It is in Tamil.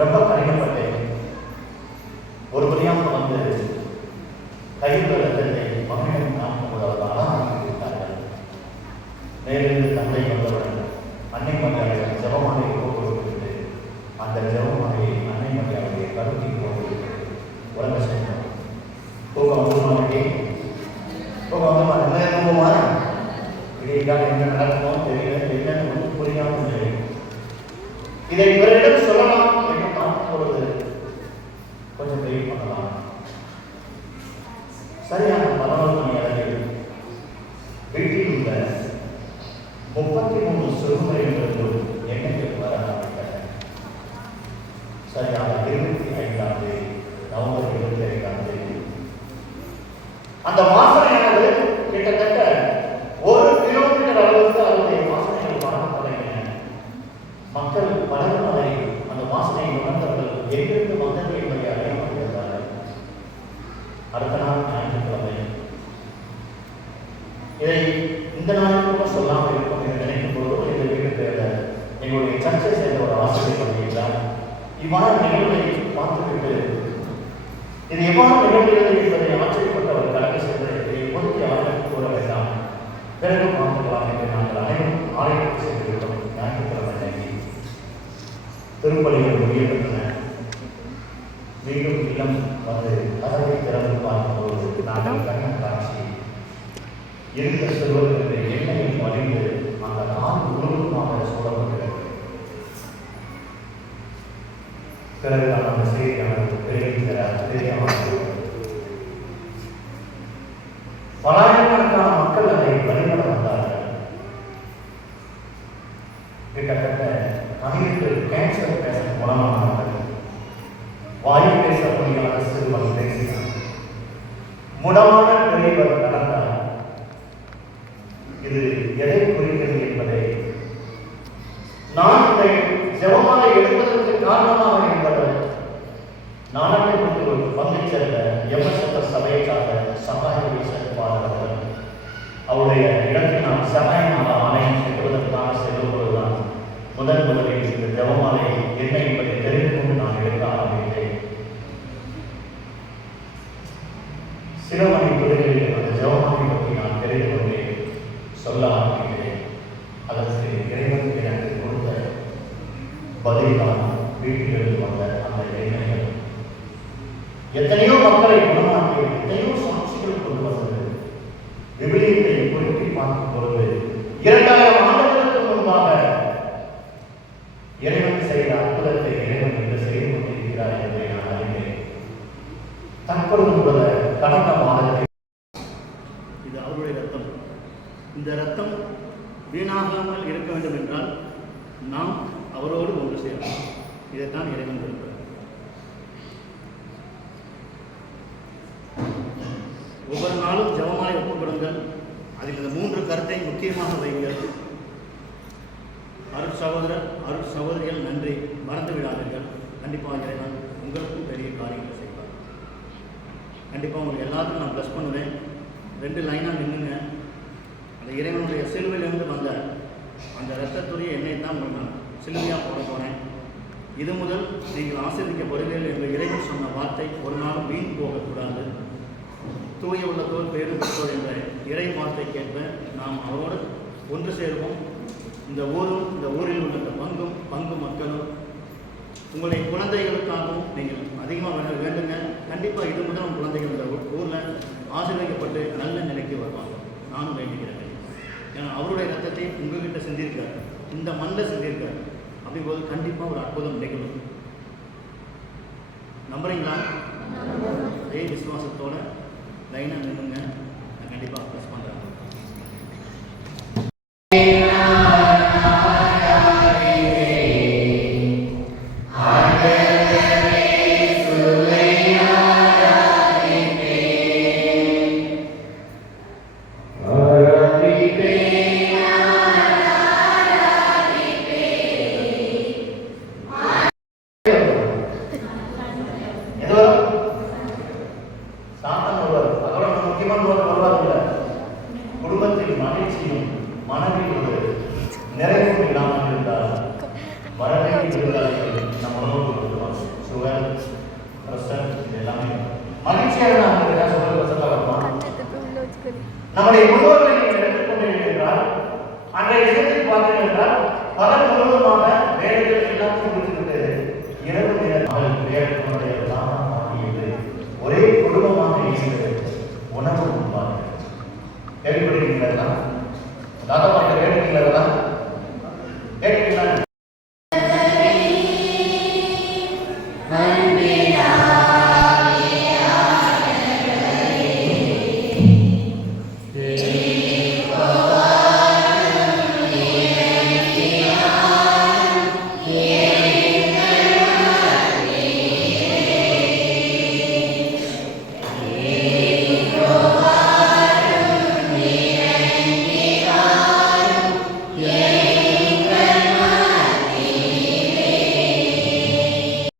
ரொம்ப கடினப்பட்டேன். ஒரு வழியாக வந்து கையில் ரத்தத்தை மகனிடம் காணும்போது ஆரம்பித்தார்கள். நேரிலிருந்து தந்தை வந்தவுடன் அன்னை மரியாதையை ஜெபமாலையை போக்குவரத்து அந்த ஜெபமாலையை அன்னை மரியாதையை கருத்தி போக்குவரத்து உலக சென்றோம். தூக்கம் வந்துமாட்டே தூக்கம் வந்துமா தூக்கமா இதைக்காக என்ன நடக்குமோ தெரியல, என்னன்னு ஒன்றும் புரியாமல் இல்லை. இதை இவரிடம் சொல்லலாம் என்று பார்க்கும் பொழுது கொஞ்சம் வெயிட் பண்ணலாம். சரியான 11 மணி அளவில் வீட்டில் உள்ள 33 சிறுமுறைகளிலிருந்து எண்ணெய்கள் வர ஆரம்பித்தன. சரியான 25ஆம் தேதி நவம்பர் 25ஆம் தேதி அந்த வாசனையானது கிட்டத்தட்ட 1 கிலோமீட்டர் அளவுக்கு அவருடைய வாசனைகள் பரவ தொடங்கின. மக்கள் பலருமலை அந்த வாசனையை உணர்ந்தவர்கள் எங்கிருந்து வந்தது என்பதை அறியாமல் இருந்தார்கள். அடுத்த நாள் ஞாயிற்றுக்கிழமை இதை இந்த நாளுக்கு சொல்லாமல் இருக்கும் என்று நினைக்கும் பொழுது இந்த வீட்டுக்கு எங்களுடைய சர்ச்சை சேர்ந்த ஒரு ஆசிரியர் பண்ணியிருந்தார். இவ்வாறு நிகழ்வை பார்த்துவிட்டு இது எவ்வாறு நிகழ்கிறது என்பதை ஆச்சரியப்பட்ட ஒரு கடமை சென்று இதை ஒதுக்கி அவர்களுக்கு கூற வேண்டாம், பிறகு பார்த்துக்கலாம் என்று நாங்கள் அனைவரும் ஆலயத்துக்கு சென்றிருக்கிறோம். ஞாயிற்றுக்கிழமை அன்னைக்கு திருப்பலிகள் முடியப்பட்டன. மீண்டும் இல்லம் வந்து கதவை திறந்து பார்க்கும்போது நாங்கள் கண்ணன் காட்சி இருந்த சிறுவர்களுடைய எண்ணெயில் வலிந்து அந்த நாள் முழுவதுமாக சூழப்பட்டது. பிறகு அந்த செய்தியானது தெரியாமல் பலாயிரக்கணக்கான மக்கள் அதை வழிபட வந்தார்கள். கிட்டத்தட்ட 12 கேன்சர் பேஷண்ட் குணமானார்கள். வாயு பேச முடியாத சிறுவன் பேசினார். முடமான பெரியவர் நடந்தார். இது எதை குறிக்கிறது என்பதை நான் இதை ஜெபமாலை எடுப்பதற்கு காரணமாக இருந்தவர் நாடாளுமன்றத்தில் பங்கு சென்ற எம்எஸ்எஃப் சபையை சார்ந்த சகாய வீசப்பாளர்கள் அவருடைய இடத்தில் நான் சகாயமாக ஆணையம் செல்வதற்காக செல்லும் பொழுதுதான் முதலில் இந்த ஜெபமாலை என்ன என்பதை தெரிந்து கொண்டு நான் எடுக்க ஆரம்பித்தேன். சில மணி தொழில்களில் அந்த ஜெபமாலை பற்றி நான் தெரிந்து கொண்டேன், சொல்ல ஆரம்பிக்கிறேன். அதற்கு இறைவன் எனக்கு கொடுத்த பதில்தான் வீட்டிலிருந்து வந்த அந்த இளைஞர்கள் எத்தனையோ மக்களை குணமாக்கி எத்தனையோ சாட்சிகள் கொண்டு வந்தது. விவிலியத்தை குறிப்பி பார்க்கும் பொழுது 2000 ஆண்டுகளுக்கு முன்பாக இறைவன் செய்த அற்புதத்தை இறைவன் என்று செய்து கொண்டிருக்கிறார் என்பதை நான் அறிந்தேன். தற்பொழுது கூட கடந்த மாதத்தை இது அவருடைய ரத்தம். இந்த ரத்தம் வீணாகாமல் இருக்க வேண்டும் என்றால் நாம் அவரோடு ஒன்று சேரலாம். இதைத்தான் இறைவன் விரும்புகிறார். ஒவ்வொரு நாளும் ஜெபமாலை ஒப்புக்கொடுங்கள். அதில் இந்த 3 கருத்தை முக்கியமாக வைங்கள். அருட் சகோதரர் அருட் சகோதரிகள் நன்றி மறந்து விடாதீர்கள். கண்டிப்பாக இறைவன் உங்களுக்கும் பெரிய காரியங்களை செய்வார். கண்டிப்பாக உங்களுக்கு எல்லாத்துக்கும் நான் ப்ளஸ் பண்ணுவேன். 2 லைனாக நின்றுங்க. அந்த இறைவனுடைய சிலுவையிலிருந்து வந்த அந்த இரத்தத்துடைய எண்ணெய் தான் உங்களுக்கு நான் சிலுவையாக போட போகிறேன். இது முதல் நீங்கள் ஆசீர்வதிக்கப்படுவீர்கள் என்ற இறைவன் சொன்ன வார்த்தை ஒரு நாளும் வீண் போகக்கூடாது. தூய உள்ளத்தோர் பேரு பெற்றோர் என்ற இறை வார்த்தை கேட்ப நாம் அவரோடு ஒன்று சேர்வோம். இந்த ஊரும் இந்த ஊரில் உள்ள இந்த பங்கு மக்களும் உங்களுடைய குழந்தைகளுக்காகவும் நீங்கள் அதிகமாக வேண்டுங்க. கண்டிப்பாக இது முதல் குழந்தைகள் இந்த ஊரில் ஆசீர்வதிக்கப்பட்டு நல்ல நிலைக்கு வருவாங்க. நானும் வேண்டுகிறேன். ஏன்னா அவருடைய ரத்தத்தை உங்ககிட்ட செஞ்சிருக்கார், இந்த மண்ணில் செஞ்சிருக்கார். அப்படிங்கும்போது கண்டிப்பாக ஒரு அற்புதம் நிகழும். நம்புறீங்களா? அதே விசுவாசத்தோட லைனாக நின்றுங்க. நான் கண்டிப்பாக ப்ளஸ் பண்ணுறேன். மகிழ்ச்சியாக நான் உங்களுக்கு சொல்றது வசந்தா வருமா? நம்முடைய முன்னோர்கள்